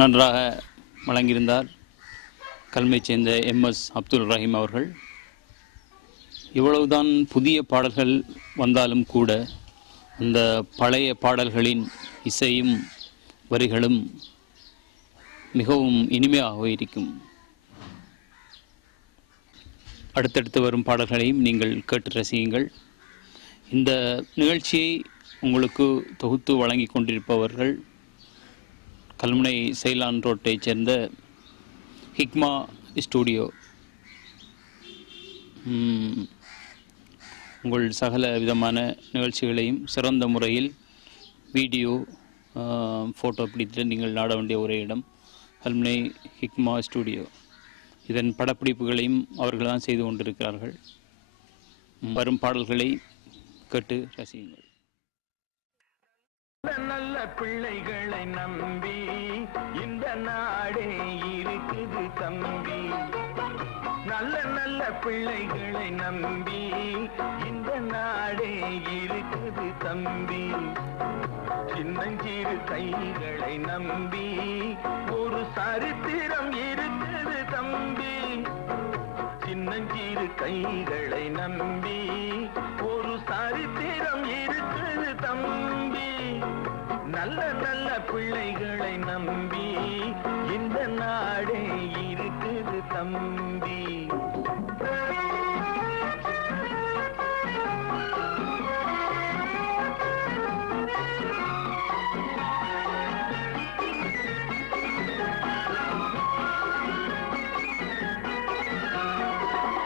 நன்றாக வழங்கியிருந்தார் கல்மைச் சேர்ந்த எம்எஸ் அப்துல் ரஹீம் அவர்கள். இவ்வளவுதான் புதிய பாடல்கள் வந்தாலும் கூட அந்த பழைய பாடல்களின் இசையும் வரிகளும் மிகவும் இனிமையாக இருக்கும். அடுத்தடுத்து வரும் பாடல்களையும் நீங்கள் கேட்டு ரசியுங்கள். இந்த நிகழ்ச்சியை உங்களுக்கு தொகுத்து வழங்கி கொண்டிருப்பவர்கள் கல்முனை சைலான் ரோட்டைச் சேர்ந்த ஹிக்மா ஸ்டூடியோ. உங்கள் சகல விதமான நிகழ்ச்சிகளையும் சிறந்த முறையில் வீடியோ ஃபோட்டோ பிடித்து நீங்கள் நாட வேண்டிய ஒரே இடம் கல்முனை ஹிக்மா ஸ்டூடியோ. இதன் படப்பிடிப்புகளையும் அவர்கள் தான் செய்து கொண்டிருக்கிறார்கள். வரும் பாடல்களை கேட்டு ரசியுங்கள். நல்ல பிள்ளைகளை நம்பி இந்த நாடே இருக்குது தம்பி. நல்ல நல்ல பிள்ளைகளை நம்பி இந்த நாடே இருக்குது தம்பி. சின்னஞ்சிறு கைகளை நம்பி ஒரு சரித்திரம் இருக்குது தம்பி. சின்னஞ்சிறு கைகளை நம்பி ஒரு சரித்திரம் இருக்குது தம்பி. நல்ல நல்ல பிள்ளைகளை நம்பி இந்த நாடே இருக்குது தம்பி.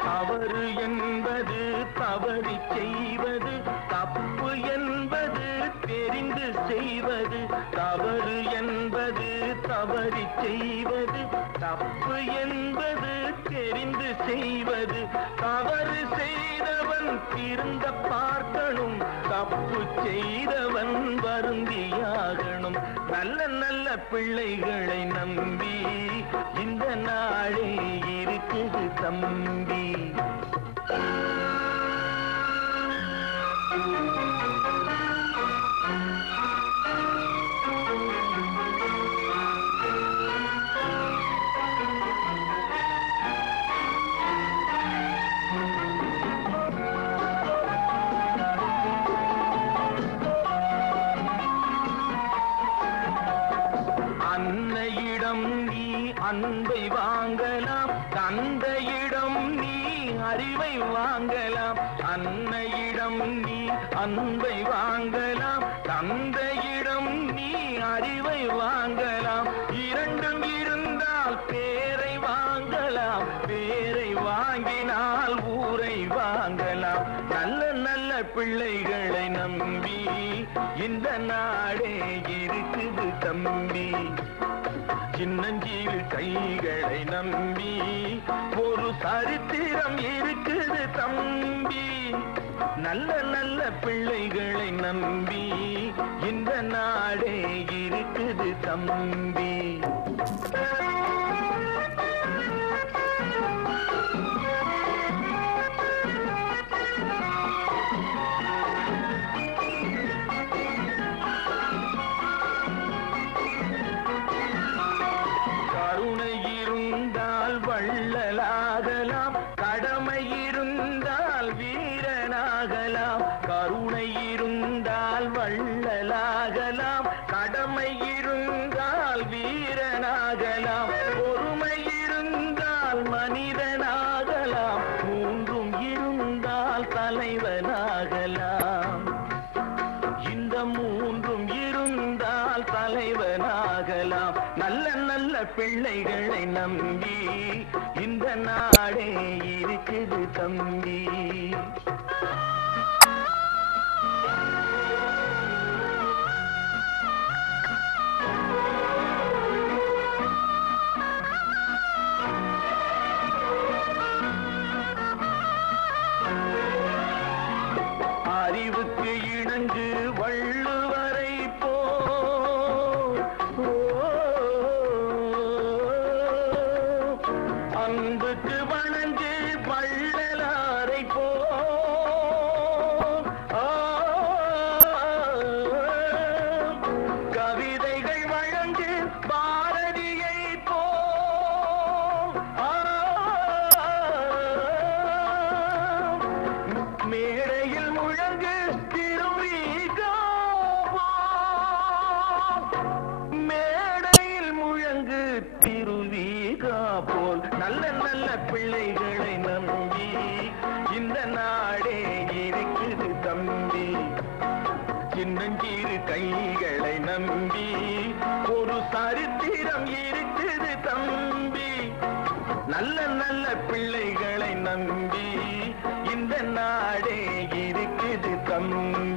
தவறு என்பது தவறி செய்வது, தப்பு என்பது தெரிந்து செய்வது. தவறு என்பது தவறி செய்வது, தப்பு என்பது தெரிந்து செய்வது. தவறு செய்தவன் திருந்த பார்க்கணும், தப்பு செய்தவன் வருந்தியாகணும். நல்ல நல்ல பிள்ளைகளை நம்பி இந்த நாடே இருக்குது தம்பி. அன்னையிடம் நீ அன்பை வாங்கலாம், தந்தையிடம் நீ அறிவை வாங்கலாம். அன்னையிடம் நீ அன்பை வாங்கலாம், தந்தையிடம் நீ அறிவை வாங்கலாம். இரண்டும் இருந்தால் பேரை வாங்கலாம், பேரை வாங்கினால் ஊரை வாங்கலாம். நல்ல நல்ல பிள்ளைகளை நம்பி இந்த நாடே இருக்குது தம்பி. சின்னஞ்சிறு கைகளை நம்பி ஒரு சரித்திரம் இருக்குது தம்பி. நல்ல நல்ல பிள்ளைகளை நம்பி இந்த நாடே இருக்குது தம்பி. கருணை இருந்தால் வள்ளலாகலாம், கடமை இருந்தால் வீரனாகலாம். கருணை இருந்தால் வள்ளலாகலாம், கடமை இருந்தால் வீரனாகலாம். பொறுமை இருந்தால் மனிதனாகலாம், மூன்றும் இருந்தால் தலைவனாகலாம். இந்த மூன்றும் இருந்தால் தலைவனாகலாம். நல்ல நல்ல பிள்ளைகளை நம்பி இந்த நாடே இருக்குது தம்பி. அறிவுக்கு இணங்கு வள்ளுவரை போ, அன்புக்கு வணங்கு வள்ளலாரை போ. கவிதைகள் வழங்கு சின்னஞ்சிறு கைகளை நம்பி ஒரு சரித்திரம் இருக்குது தம்பி. நல்ல நல்ல பிள்ளைகளை நம்பி இந்த நாடே இருக்குது தம்பி.